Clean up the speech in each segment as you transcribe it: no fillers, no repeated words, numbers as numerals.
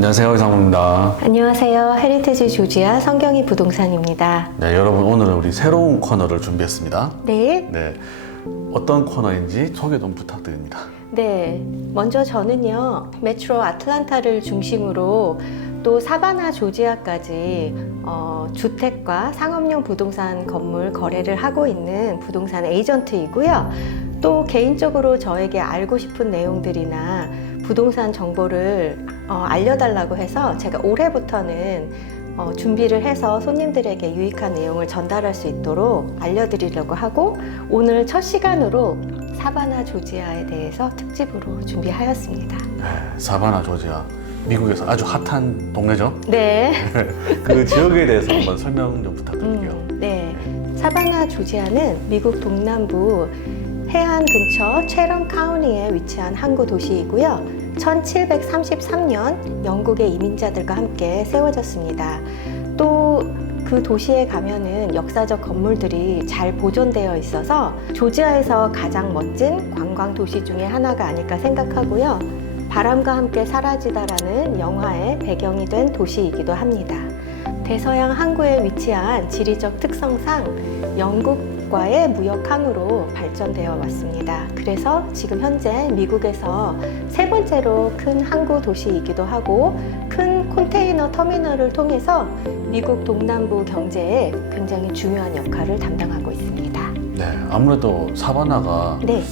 안녕하세요, 이상무입니다. 안녕하세요. 헤리티지 조지아 성경이 부동산입니다. 네, 여러분 오늘은 우리 새로운 코너를 준비했습니다. 네. 네, 어떤 코너인지 소개 좀 부탁드립니다. 네. 먼저 저는요, 메트로 아틀란타를 중심으로 또 사바나 조지아까지 주택과 상업용 부동산 건물 거래를 하고 있는 부동산 에이전트이고요. 또 개인적으로 저에게 알고 싶은 내용들이나 부동산 정보를 알려달라고 해서 제가 올해부터는 준비를 해서 손님들에게 유익한 내용을 전달할 수 있도록 알려드리려고 하고, 오늘 첫 시간으로 사바나 조지아에 대해서 특집으로 준비하였습니다. 네, 사바나 조지아, 미국에서 아주 핫한 동네죠? 네. 그 지역에 대해서 한번 설명 좀 부탁드릴게요. 네. 사바나 조지아는 미국 동남부 해안 근처 체럼 카운티에 위치한 항구 도시이고요. 1733년 영국의 이민자들과 함께 세워졌습니다. 또 그 도시에 가면은 역사적 건물들이 잘 보존되어 있어서 조지아에서 가장 멋진 관광 도시 중에 하나가 아닐까 생각하고요. 바람과 함께 사라지다라는 영화의 배경이 된 도시이기도 합니다. 대서양 항구에 위치한 지리적 특성상 영국과의 무역항으로 발전되어 왔습니다. 그래서 지금 현재 미국에서 세 번째로 큰 항구 도시이기도 하고, 큰 컨테이너 터미널을 통해서 미국 동남부 경제에 굉장히 중요한 역할을 담당하고 있습니다. 네, 아무래도 사바나가 네.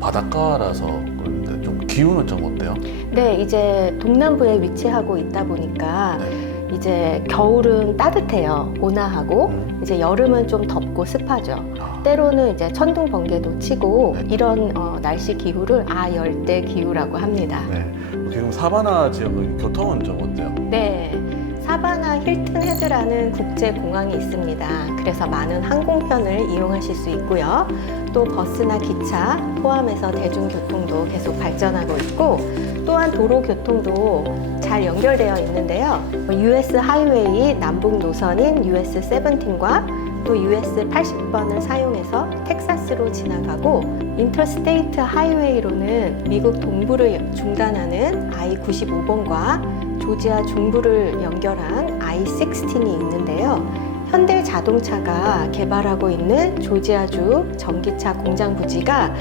바닷가라서 그런데 좀 기후는 좀 어때요? 네, 이제 동남부에 위치하고 있다 보니까 네. 이제 겨울은 따뜻해요. 온화하고, 이제 여름은 좀 덥고 습하죠. 때로는 이제 천둥 번개도 치고, 네. 이런 날씨 기후를 아열대 기후라고 합니다. 네. 지금 사바나 지역의 교통은 좀 어때요? 네. 사바나 힐튼 헤드라는 국제공항이 있습니다. 그래서 많은 항공편을 이용하실 수 있고요. 또 버스나 기차 포함해서 대중교통도 계속 발전하고 있고, 또한 도로 교통도 잘 연결되어 있는데요. US 하이웨이 남북 노선인 US 17과 또 US 80번을 사용해서 텍사스로 지나가고, 인터스테이트 하이웨이로는 미국 동부를 중단하는 I-95번과 조지아 중부를 연결한 I-16이 있는데요. 현대 자동차가 개발하고 있는 조지아주 전기차 공장 부지가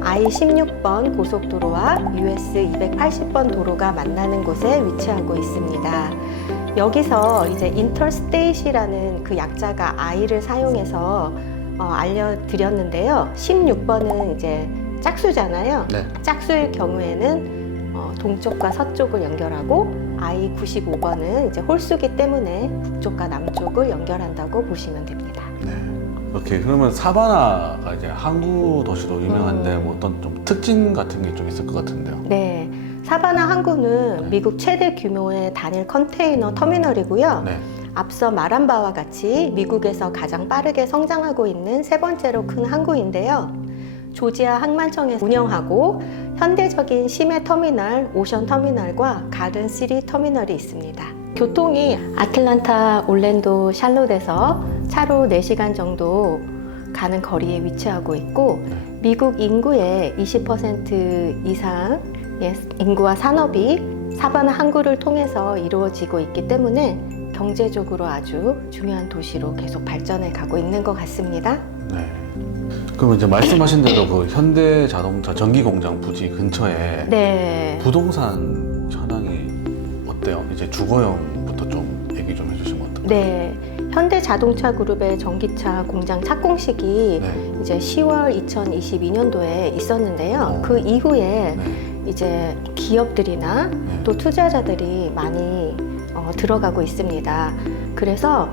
I-16번 고속도로와 US 280번 도로가 만나는 곳에 위치하고 있습니다. 여기서 이제 인터스테이트라는 그 약자가 I를 사용해서 알려드렸는데요. 16번은 이제 짝수잖아요. 네. 짝수일 경우에는 동쪽과 서쪽을 연결하고, I-95번은 이제 홀수기 때문에 북쪽과 남쪽을 연결한다고 보시면 됩니다. 네. 오케이. 그러면 사바나가 이제 항구 도시로 유명한데 뭐 어떤 좀 특징 같은 게 좀 있을 것 같은데요. 네. 사바나 항구는 네. 미국 최대 규모의 단일 컨테이너 터미널이고요. 네. 앞서 말한 바와 같이 미국에서 가장 빠르게 성장하고 있는 세 번째로 큰 항구인데요. 조지아 항만청에서 운영하고 현대적인 심해 터미널, 오션 터미널과 가든 시리 터미널이 있습니다. 교통이 아틀란타, 올랜도, 샬롯에서 차로 4시간 정도 가는 거리에 위치하고 있고, 미국 인구의 20% 이상의 인구와 산업이 사바나 항구를 통해서 이루어지고 있기 때문에 경제적으로 아주 중요한 도시로 계속 발전해 가고 있는 것 같습니다. 네. 그럼 이제 말씀하신 대로 그 현대 자동차 전기 공장 부지 근처에 네. 부동산 현황이 어때요? 이제 주거용부터 좀 얘기 좀 해주시면 어떨까요? 네. 현대 자동차 그룹의 전기차 공장 착공식이 네. 이제 10월 2022년도에 있었는데요. 그 이후에 네. 이제 기업들이나 네. 또 투자자들이 많이 들어가고 있습니다. 그래서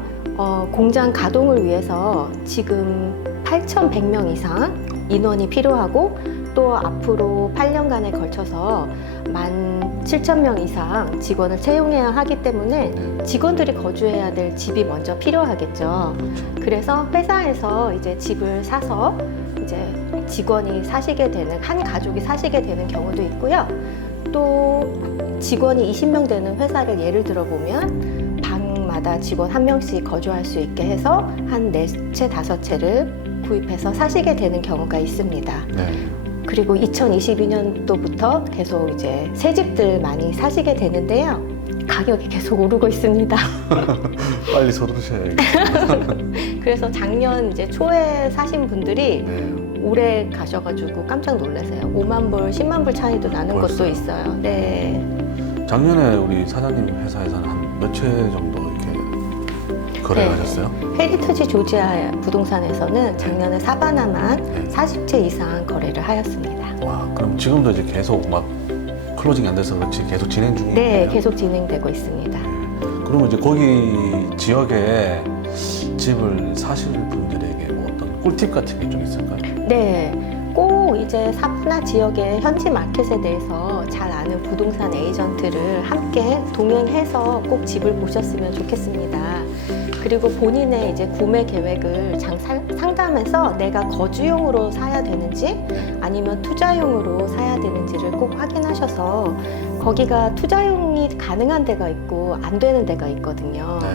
공장 가동을 위해서 지금 8,100명 이상 인원이 필요하고, 또 앞으로 8년간에 걸쳐서 17,000명 이상 직원을 채용해야 하기 때문에 직원들이 거주해야 될 집이 먼저 필요하겠죠. 그래서 회사에서 이제 집을 사서 이제 직원이 사시게 되는, 한 가족이 사시게 되는 경우도 있고요. 또 직원이 20명 되는 회사를 예를 들어 보면 방마다 직원 1명씩 거주할 수 있게 해서 한 4채, 5채를 구입해서 사시게 되는 경우가 있습니다. 네. 그리고 2022년도부터 계속 이제 새 집들 많이 사시게 되는데요. 가격이 계속 오르고 있습니다. 빨리 서두르셔야겠어요. 그래서 작년 이제 초에 사신 분들이 네. 올해 가셔가지고 깜짝 놀라세요. 5만 불, 10만 불 차이도 나는 것도 벌써요? 있어요. 네. 작년에 우리 사장님 회사에서는 한 몇 채 정도 이렇게 거래를 네. 하셨어요? 헤리터지 조지아 부동산에서는 작년에 사바나만 네. 40채 이상 거래를 하였습니다. 와, 그럼 지금도 이제 계속 막 클로징이 안 돼서 그렇지 계속 진행 중이에요? 네, 계속 진행되고 있습니다. 그러면 이제 거기 지역에 집을 사실 분들에게 뭐 어떤 꿀팁 같은 게 좀 있을까요? 네, 꼭 이제 사바나 지역의 현지 마켓에 대해서 잘 아는 부동산 에이전트를 함께 동행해서 꼭 집을 보셨으면 좋겠습니다. 그리고 본인의 이제 구매 계획을 상담해서 내가 거주용으로 사야 되는지 아니면 투자용으로 사야 되는지를 꼭 확인하셔서 거기가 투자용이 가능한 데가 있고 안 되는 데가 있거든요. 네.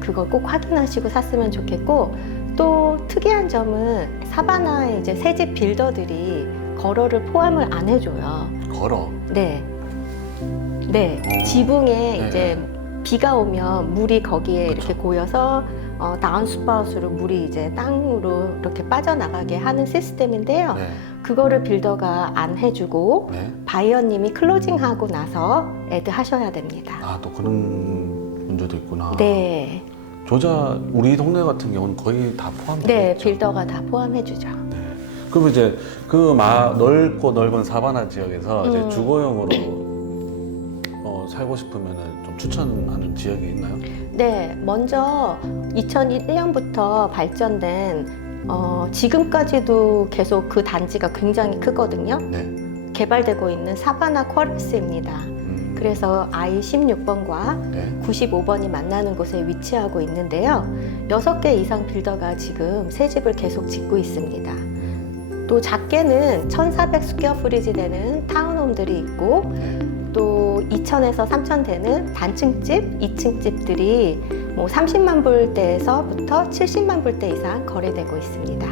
그거 꼭 확인하시고 샀으면 좋겠고 또 특이한 점은 사바나의 이제 새집 빌더들이 걸어를 포함을 안 해줘요. 걸어. 네. 네. 어. 지붕에 네. 이제 비가 오면 물이 거기에 이렇게 고여서 다운스파우스로 물이 이제 땅으로 이렇게 빠져나가게 하는 시스템인데요. 네. 그거를 빌더가 안 해주고 네. 바이어님이 클로징하고 나서 애드 하셔야 됩니다. 아, 또 그런 문제도 있구나. 네. 조자 우리 동네 같은 경우는 거의 다 포함되어 네, 있죠. 빌더가 다 포함해주죠. 네. 그럼 이제 그 넓고 넓은 사바나 지역에서 이제 주거용으로 살고 싶으면 좀 추천하는 지역이 있나요? 네, 먼저 2001년부터 발전된 지금까지도 계속 그 단지가 굉장히 크거든요. 네. 개발되고 있는 사바나 쿼르스입니다. 그래서 I16번과 네. 95번이 만나는 곳에 위치하고 있는데요. 6개 이상 빌더가 지금 새 집을 계속 짓고 있습니다. 또 작게는 1,400 스퀘어 프리지 되는 타운홈들이 있고 네. 또 2,000에서 3,000 되는 단층집, 2층 집들이 뭐 30만 불대에서부터 70만 불대 이상 거래되고 있습니다.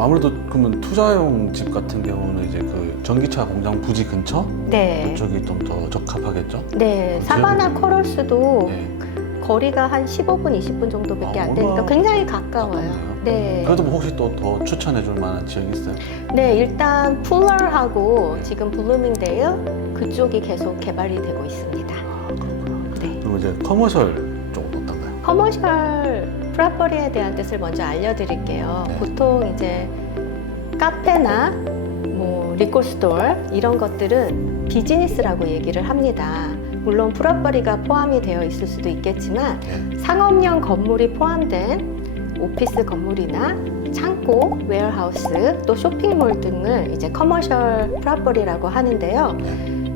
아무래도 그러면 투자용 집 같은 경우는 이제 그 전기차 공장 부지 근처 네. 그쪽이 좀 더 적합하겠죠? 네, 사바나 지역이- 쿼럴스도 네. 거리가 한 15분, 20분 정도밖에 안 되니까 얼마 굉장히 가까워요. 가깝네요. 네. 그래도 뭐 혹시 또 더 추천해 줄 만한 지역이 있어요? 네, 일단 풀러하고 지금 블루밍데일 그쪽이 계속 개발이 되고 있습니다. 아, 그렇구나. 네. 그리고 이제 커머셜 쪽은 어떤가요? 커머셜 프로퍼리에 대한 뜻을 먼저 알려드릴게요. 네. 보통 이제 카페나 뭐 리콜 스토어 이런 것들은 비즈니스라고 얘기를 합니다. 물론 프로퍼리가 포함이 되어 있을 수도 있겠지만 네. 상업용 건물이 포함된 오피스 건물이나 창고, 웨어하우스, 또 쇼핑몰 등을 이제 커머셜 프로퍼리라고 하는데요.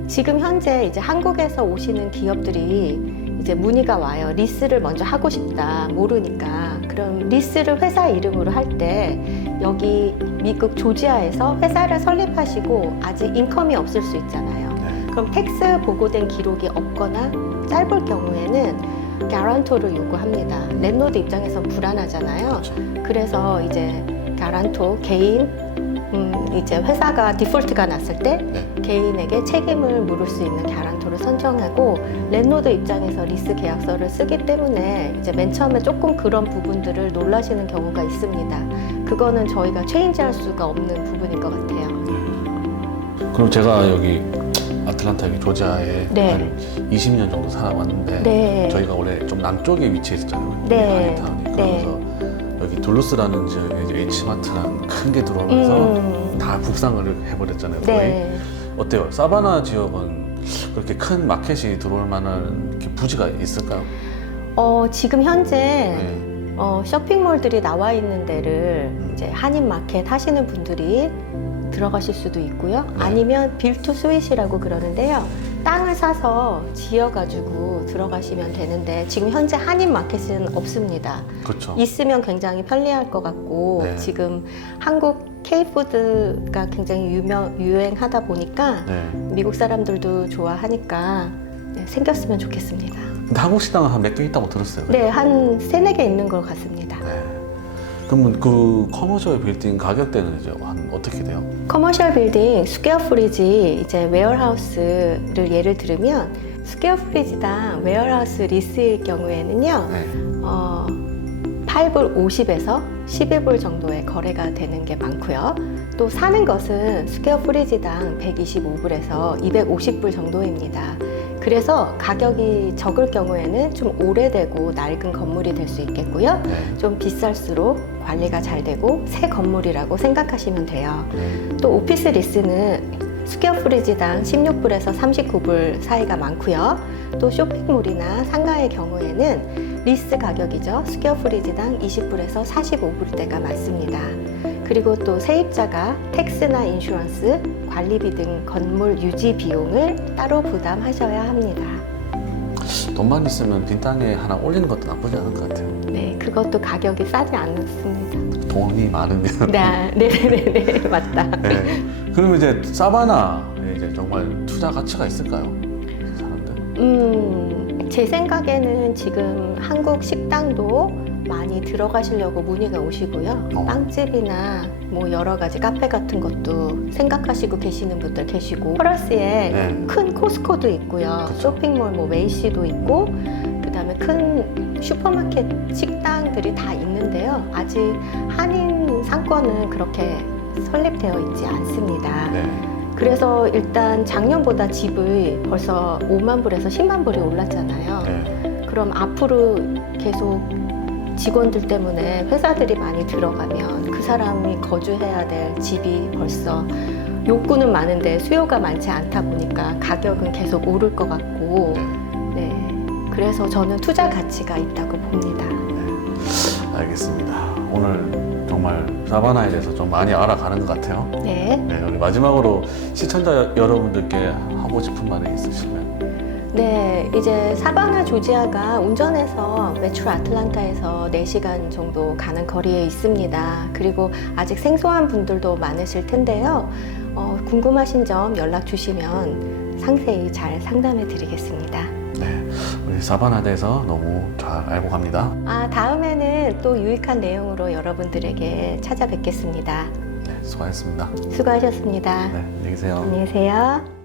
지금 현재 이제 한국에서 오시는 기업들이 이제 문의가 와요. 리스를 먼저 하고 싶다. 모르니까. 그럼 리스를 회사 이름으로 할 때 여기 미국 조지아에서 회사를 설립하시고 아직 인컴이 없을 수 있잖아요. 네. 그럼 텍스 보고된 기록이 없거나 짧을 경우에는 가란토를 요구합니다. 랜로드 입장에선 불안하잖아요. 그렇죠. 그래서 이제 가란토 개인 이제 회사가 디폴트가 났을 때 네. 개인에게 책임을 물을 수 있는 가란토를 선정하고 랜로드 입장에서 리스 계약서를 쓰기 때문에 이제 맨 처음에 조금 그런 부분들을 놀라시는 경우가 있습니다. 그거는 저희가 체인지할 수가 없는 부분인 것 같아요. 그럼 제가 여기 아틀란타 여기 조지아에 네. 한 20년 정도 살아왔는데 네. 저희가 원래 좀 남쪽에 위치해 있었잖아요. 네. 한인타운이. 네. 그러면서 여기 둘루스라는 지역에 이제 H마트랑 큰 게 들어오면서 다 북상을 해버렸잖아요. 거의. 네. 어때요? 사바나 지역은 그렇게 큰 마켓이 들어올 만한 이렇게 부지가 있을까요? 지금 현재 네. 쇼핑몰들이 나와 있는 데를 이제 한인 마켓 하시는 분들이 들어가실 수도 있고요. 네. 아니면 빌투 스윗이라고 그러는데요. 땅을 사서 지어가지고 들어가시면 되는데 지금 현재 한인 마켓은 없습니다. 그렇죠. 있으면 굉장히 편리할 것 같고 네. 지금 한국 K푸드가 굉장히 유행하다 보니까 네. 미국 사람들도 좋아하니까 네, 생겼으면 좋겠습니다. 근데 한국 식당은 한 몇 개 있다고 들었어요. 네, 한 3-4개 있는 것 같습니다. 네. 그러면 그 커머셜 빌딩 가격대는 이제 한 어떻게 돼요? 커머셜 빌딩 스퀘어 프리지 이제 웨어하우스를 예를 들면 스퀘어 프리지당 웨어하우스 리스일 경우에는요, 네. 8불 50에서 11불 정도의 거래가 되는 게 많고요. 또 사는 것은 스퀘어 프리지당 125불에서 250불 정도입니다. 그래서 가격이 적을 경우에는 좀 오래되고 낡은 건물이 될 수 있겠고요. 네. 좀 비쌀수록 관리가 잘 되고 새 건물이라고 생각하시면 돼요. 네. 또 오피스 리스는 스퀘어 프리지당 16불에서 39불 사이가 많고요. 또 쇼핑몰이나 상가의 경우에는 리스 가격이죠. 스퀘어 프리지당 20불에서 45불대가 많습니다. 그리고 또 세입자가 텍스나 인슈런스, 관리비 등 건물 유지 비용을 따로 부담하셔야 합니다. 돈만 있으면 빈 땅에 하나 올리는 것도 나쁘지 않을 것 같아요. 네, 그것도 가격이 싸지 않습니다. 돈이 많으면. 네네네, 맞다. 네. 그러면 이제 사바나에 이제 정말 투자 가치가 있을까요? 사람들? 제 생각에는 지금 한국 식당도 많이 들어가시려고 문의가 오시고요. 빵집이나 뭐 여러 가지 카페 같은 것도 생각하시고 계시는 분들 계시고, 플러스에 네. 큰 코스코도 있고요. 그쵸. 쇼핑몰 뭐 메이시도 있고, 그다음에 큰 슈퍼마켓 식당들이 다 있는데요. 아직 한인 상권은 그렇게 설립되어 있지 않습니다. 네. 그래서 일단 작년보다 집이 벌써 5만 불에서 10만 불이 올랐잖아요. 네. 그럼 앞으로 계속 직원들 때문에 회사들이 많이 들어가면 그 사람이 거주해야 될 집이 벌써 욕구는 많은데 수요가 많지 않다 보니까 가격은 계속 오를 것 같고, 네. 그래서 저는 투자 가치가 있다고 봅니다. 알겠습니다. 오늘 정말 사바나에 대해서 좀 많이 알아가는 것 같아요. 네. 네, 우리 마지막으로 시청자 여러분들께 하고 싶은 말이 있으시면. 네, 이제 사바나 조지아가 운전해서 메트로 아틀란타에서 4시간 정도 가는 거리에 있습니다. 그리고 아직 생소한 분들도 많으실 텐데요. 궁금하신 점 연락 주시면 상세히 잘 상담해 드리겠습니다. 네, 우리 사바나에 대해서 너무 잘 알고 갑니다. 다음에는 또 유익한 내용으로 여러분들에게 찾아뵙겠습니다. 네, 수고하셨습니다. 수고하셨습니다. 네, 안녕히 계세요. 안녕히 계세요.